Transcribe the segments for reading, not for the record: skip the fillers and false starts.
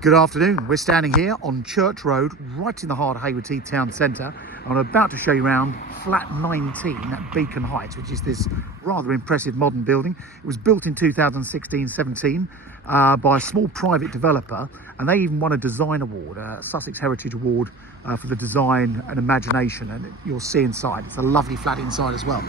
Good afternoon. We're standing here on Church Road, right in the heart of Haywards Heath town centre. I'm about to show you around flat 19 at Beacon Heights, which is this rather impressive modern building. It was built in 2016-17 by a small private developer, and they even won a design award, a Sussex Heritage Award for the design and imagination, and you'll see inside. It's a lovely flat inside as well.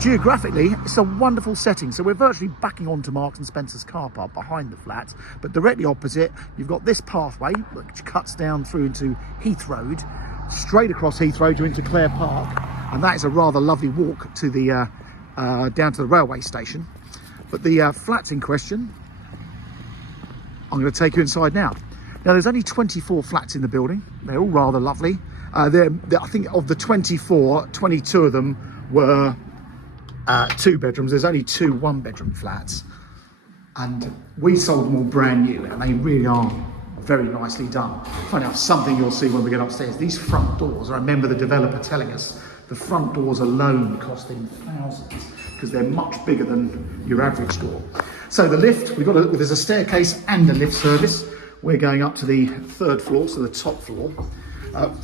Geographically, it's a wonderful setting. So we're virtually backing onto Marks and Spencer's car park behind the flat, but directly opposite, you've got this pathway which cuts down through into Heath Road, straight across Heath Road, you're into Clare Park, and that is a rather lovely walk to the down to the railway station. But the flats in question, I'm going to take you inside now. Now, there's only 24 flats in the building. They're all rather lovely. I think of the 24, 22 of them were 2 bedrooms. There's only 2 one-bedroom flats. And we sold them all brand new, and they really are very nicely done. Funny enough, something you'll see when we get upstairs. These front doors, I remember the developer telling us, the front doors alone costing thousands because they're much bigger than your average door. So the lift, there's a staircase and a lift service. We're going up to the 3rd floor, so the top floor.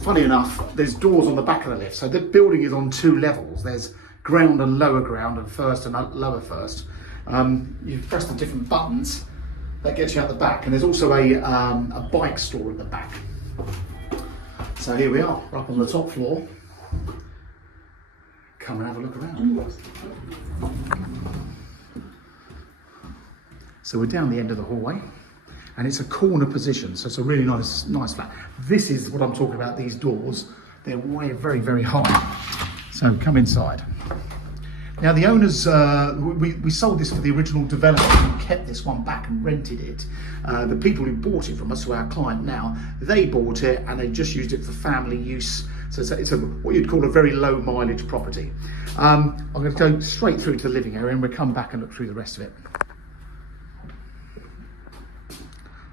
Funny enough, there's doors on the back of the lift. So the building is on 2 levels. There's ground and lower ground, and first and lower first. You press the different buttons, that gets you out the back. And there's also a bike store at the back. So here we are, we're up on the top floor. Come and have a look around. So we're down the end of the hallway, and it's a corner position, so it's a really nice flat. This is what I'm talking about, these doors. They're very, very high. So come inside. Now the owners, we sold this for the original developer who kept this one back and rented it. The people who bought it from us, who are our client now, they bought it and they just used it for family use. So it's what you'd call a very low mileage property. I'm going to go straight through to the living area and we'll come back and look through the rest of it.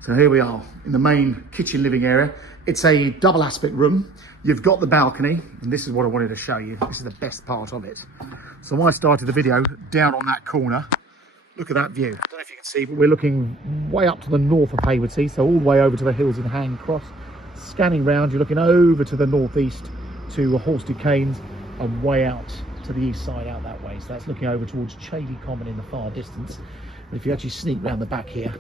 So here we are in the main kitchen living area. It's a double aspect room. You've got the balcony, and this is what I wanted to show you. This is the best part of it. So when I started the video down on that corner, look at that view. I don't know if you can see, but we're looking way up to the north of Haywards Heath, so all the way over to the hills in Hand Cross. Scanning round, you're looking over to the northeast to Horsted Canes and way out to the east side out that way. So that's looking over towards Chaley Common in the far distance. But if you actually sneak round the back here,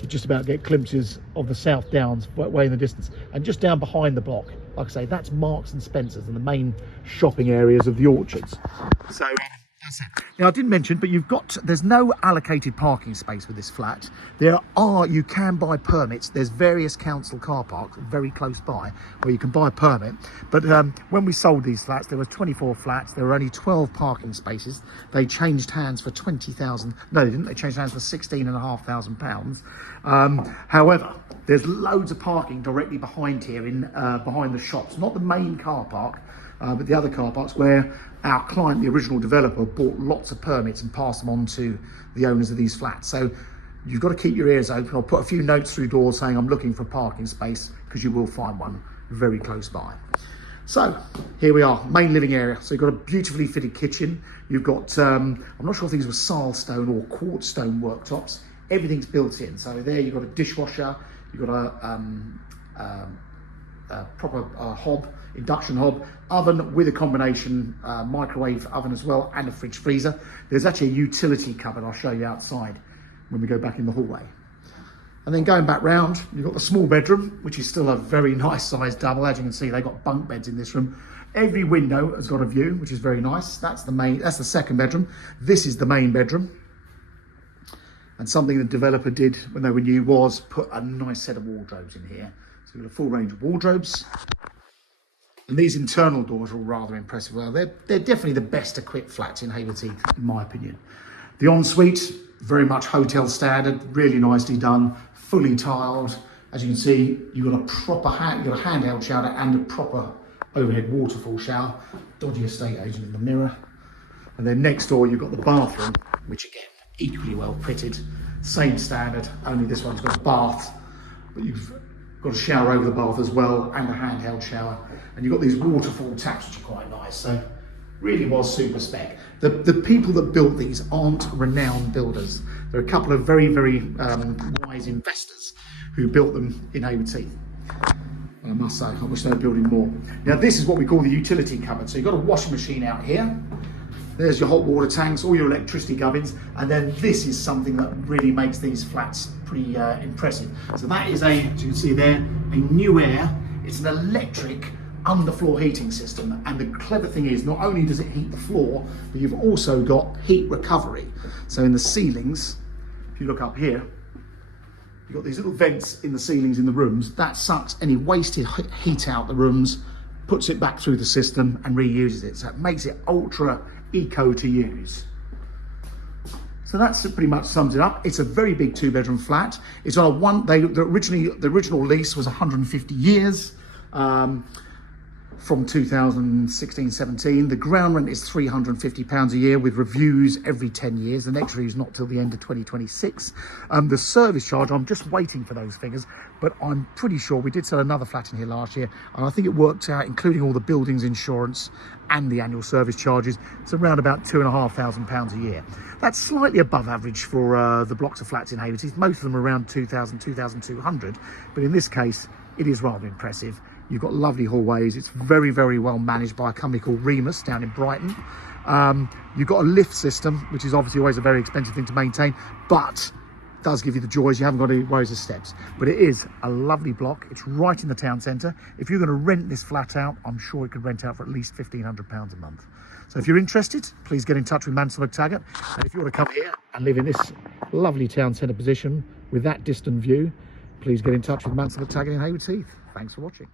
you just about get glimpses of the South Downs way in the distance. And just down behind the block, like I say, that's Marks and Spencer's and the main shopping areas of the orchards. So that's it. Now I didn't mention, but there's no allocated parking space with this flat. You can buy permits. There's various council car parks very close by where you can buy a permit. But when we sold these flats, there were 24 flats. There were only 12 parking spaces. They changed hands for 20,000. No, they didn't. They changed hands for £16,500. However, there's loads of parking directly behind here, behind the shops. Not the main car park, but the other car parks where our client, the original developer, bought lots of permits and passed them on to the owners of these flats. So you've got to keep your ears open. I'll put a few notes through doors saying I'm looking for a parking space, because you will find one very close by. So here we are, main living area. So you've got a beautifully fitted kitchen. You've got, I'm not sure if these were silestone or quartz stone worktops. Everything's built in. So there you've got a dishwasher, you've got a proper hob, induction hob, oven with a combination microwave oven as well, and a fridge freezer. There's actually a utility cupboard I'll show you outside when we go back in the hallway. And then going back round, you've got the small bedroom, which is still a very nice sized double. As you can see, they've got bunk beds in this room. Every window has got a view, which is very nice. That's the 2nd bedroom. This is the main bedroom. And something the developer did when they were new was put a nice set of wardrobes in here. So we've got a full range of wardrobes. And these internal doors are all rather impressive. Well, they're definitely the best equipped flats in Haywards Heath, in my opinion. The ensuite, very much hotel standard, really nicely done, fully tiled. As you can see, you've got a handheld shower and a proper overhead waterfall shower. Dodgy estate agent in the mirror. And then next door, you've got the bathroom, which again, equally well fitted, same standard, only this one's got a bath, but you've got a shower over the bath as well, and a handheld shower, and you've got these waterfall taps, which are quite nice. So really was super spec. The people that built these aren't renowned builders. There are a couple of very, very wise investors who built them in Haywards Heath. And I must say, I wish they were building more. Now this is what we call the utility cupboard. So you've got a washing machine out here. There's your hot water tanks, all your electricity gubbins, and then this is something that really makes these flats pretty impressive. So that is as you can see there, a new air. It's an electric underfloor heating system, and the clever thing is not only does it heat the floor, but you've also got heat recovery. So in the ceilings, if you look up here, you've got these little vents in the ceilings in the rooms that sucks any wasted heat out the rooms, puts it back through the system and reuses it. So it makes it ultra eco to use. So that's pretty much sums it up. It's a very big 2-bedroom flat. It's on a the original lease was 150 years. From 2016-17. The ground rent is £350 a year with reviews every 10 years. The next review is not till the end of 2026. The service charge, I'm just waiting for those figures, but I'm pretty sure we did sell another flat in here last year, and I think it worked out, including all the buildings insurance and the annual service charges, it's around about £2,500 a year. That's slightly above average for the blocks of flats in Haywards Heath. Most of them are around 2,000, 2,200, but in this case, it is rather impressive. You've got lovely hallways. It's very, very well managed by a company called Remus down in Brighton. You've got a lift system, which is obviously always a very expensive thing to maintain, but does give you the joys. You haven't got any rows of steps, but it is a lovely block. It's right in the town centre. If you're going to rent this flat out, I'm sure it could rent out for at least £1,500 a month. So if you're interested, please get in touch with Mansell & Taggart. And if you want to come here and live in this lovely town centre position with that distant view, please get in touch with Mansell & Taggart in Haywards Heath. Thanks for watching.